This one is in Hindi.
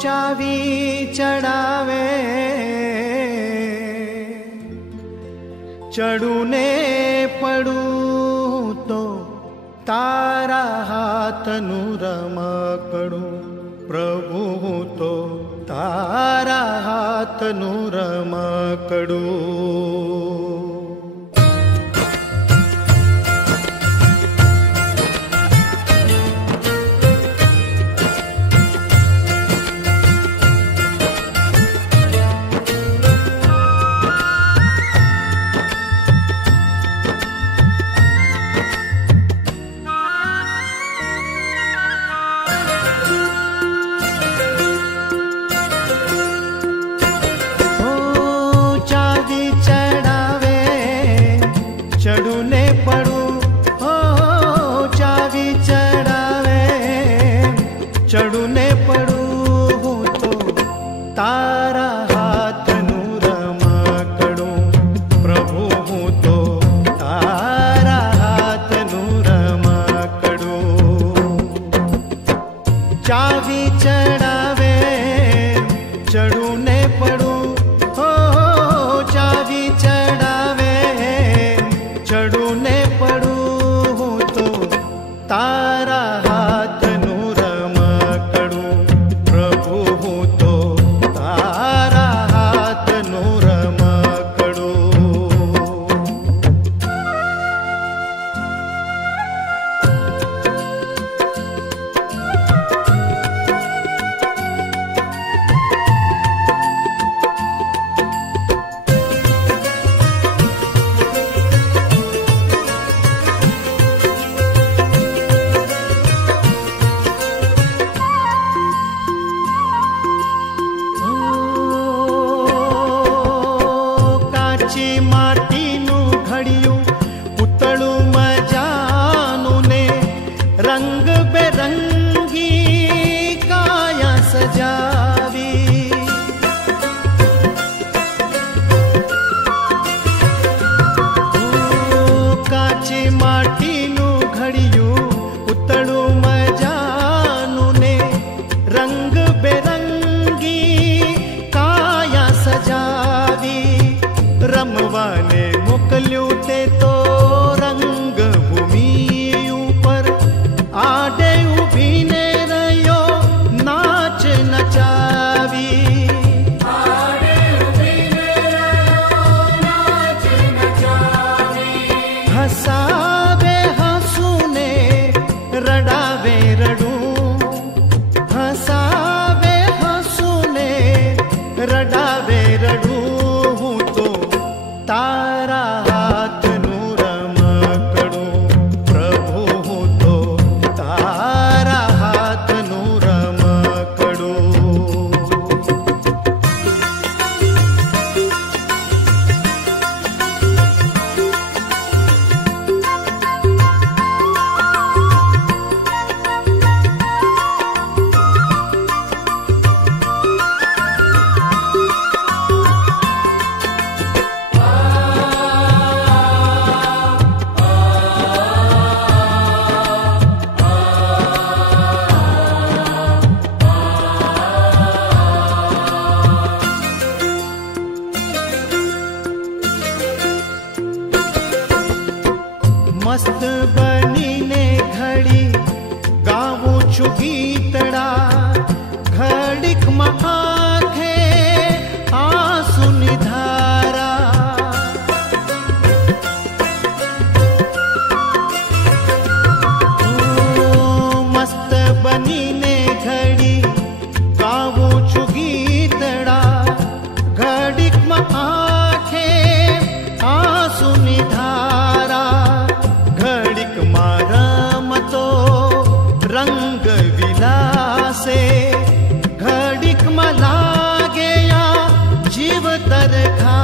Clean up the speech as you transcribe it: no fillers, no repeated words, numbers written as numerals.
चावी चढ़ावे चढ़ूने पड़ू तो तारा हाथनु रमकड़ू प्रभु तो तारा हाथनु रमकड़ू। चढ़ूने पड़ू हो चावी चढ़ावे चढ़ूने पड़ू तो तारा हाथनु रमकड़ू प्रभु तो तारा हाथनु रमकड़ू। चावी चढ़ावे चढ़ूने पड़ू हो चावी चढ़ावे चढ़ूने पड़ू तो तारा हाथनु रमकड़ू प्रभु तो तारा हाथनु रमकड़ू। माटीनु घड़ियू पुतळू मजानु ने रंग बेरंगी काया सजावी। काची माटीनु घड़ियू पुतळू मजानु ने रंग बेरंगी काया सजावी। रमवाने मोकल्यू ते तो रंग भूमि ऊपर आडे उभी ने रयो नाच नचावी। आडे उभी ने रयो नाच नचावी। हसावे हसूने रडावे रडू हसावे हसूने रडावे रडू तारा हाथनु रमकड़ू प्रभु तो तारा हाथनु रमकड़ू। मस्त बनी ने घड़ी गावू छु गीतड़ा घड़िक महाखे आंसू निधारा। मस्त बनी ने घड़ी गावू छु गीतड़ा घड़िक महाखे आंसू निधारा। घड़िक मारम तो रंग विलासे घड़िक मला गया जीव तर खा।